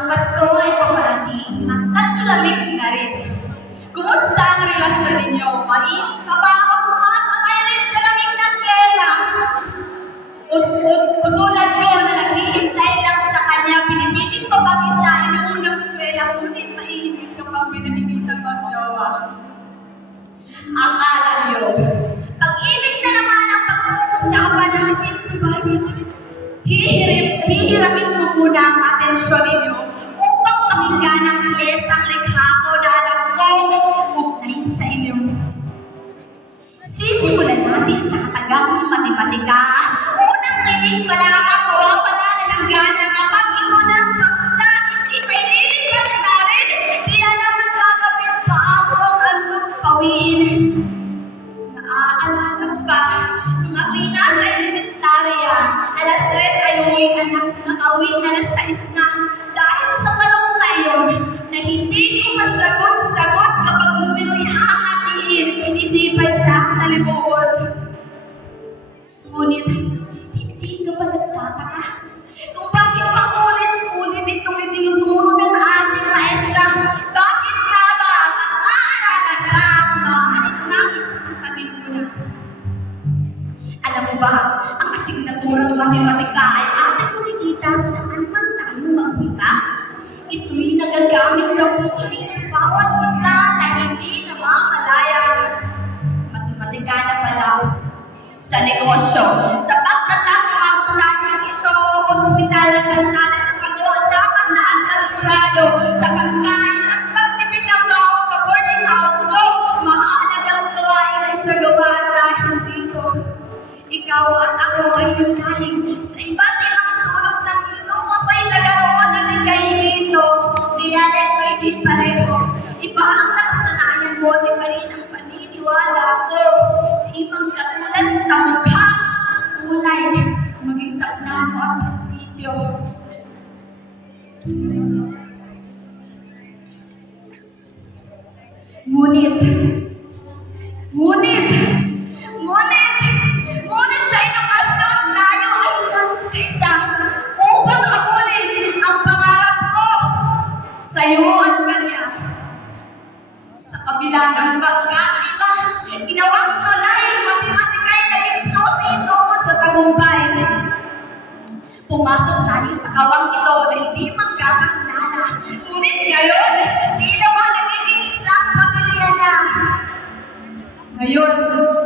Ang Pasko ay paparating at taglamig na rin. Kumusta ang relasyon ninyo? Mainit ka ba o sumasakay rin sa lamig ng plena? O tulad ko na naghihintay lang sa kanya, pinipiling mapag-isa, inuunang eskwela, ngunit naiinit ka pang pinakikitang mag-jowa. Akala niyo, pag-ibig na naman ang pag-uusapan natin, subalit hihiramin ko muna ang atensyon ninyo upang pakinggan ang piyesang likha ko na alam kong ugnay sa inyo. Sisimulan natin sa katagang matematika. Unang rinig pa lamang mawawala na ng gana kapag ito ng paksa isip ay lilipat na rin. Di na naman gagawin pa ako ang andong pawin. Naaalala mo ba nung ako'y nasa elementarya, alas 3 ay uwing anak na awing alas 6 na dahil sa tanong na iyon na hindi ko masagot-sagot kapag numero'y hahatiin, isipay sa libuot. Ngunit, hindi ka ba nagtataka kung bakit pa ulit-ulit itong itinuturo ng ating maestra? Bakit nga ba pag-aaralan ka kung maaaring ng isang kanimuna? Alam mo ba, ang asignaturang matematika ay ating makikita saan man tayo magpunta. Ito'y nagagamit sa buhay ng bawat isa na hindi namamalaya. Matematika na pala sa negosyo, sa pagtatang ng mga usating ito, ospital, kalsada, sa paggawa dapat na ang kalkulado, sa pagkain at pagtipid ng baon sa boarding house ko, mahalagang gawain ay sa gawa dahil dito. Ikaw at ako ay nanggaling sa iba't ibang sulok ng mundo. Ako'y nagkaroon na ligay dito. Dialekto ay di pareho. Iba ang nakasanayan mo, di pa rin ang paniniwala ko. Ibang katulad sa mukha, kulay, maging sa plano at prinsipyo. Ngunit sa edukasyon tayo ay nagkaisa upang habulin ang pangarap ko sa iyo at kanya. Sa kabila ng pagkakaiba, ginawang tulay, matematika ay naging susi ito sa tagumpay. Pumasok tayo sa kawang ito na hindi magkakakilala. Ngunit ngayon, di na ba nagiging isang pamilya na? Ngayon,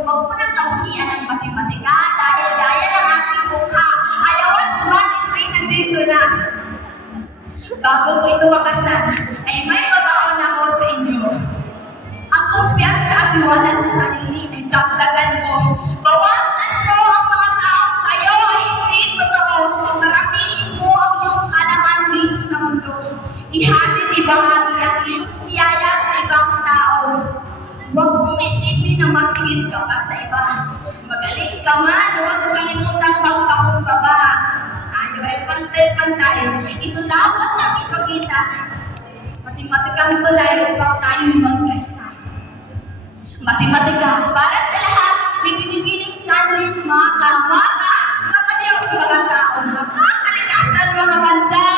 huwag mo nang kamuhian ang matematika dahil gaya ng ating mukha, ayaw at tumating ay nandito na. Bago ko ito wakasan, ay may babaon ako sa inyo. Ang kumpiyansa at tiwala sa sarili ay dagdagan mo. Bawasan mo ang mga tao sa iyo ay hindi totoo. Maramihin mo ang iyong kalaman dito sa mundo. Ihatid ibahagi ang iyong biyaya sa ibang tao. Huwag mong isipin na masingit ka pa sa iba. Magaling ka man, huwag kalimutang magpakumbaba. Tayo ay pantay-pantay. Ito dapat ang ipakita. Matematikang tulay upang tayo magkaisa. Matematika para sa lahat, ni pinipiling sanlin, mga Diyos, mga tao, mga kalikasan, mga bansa.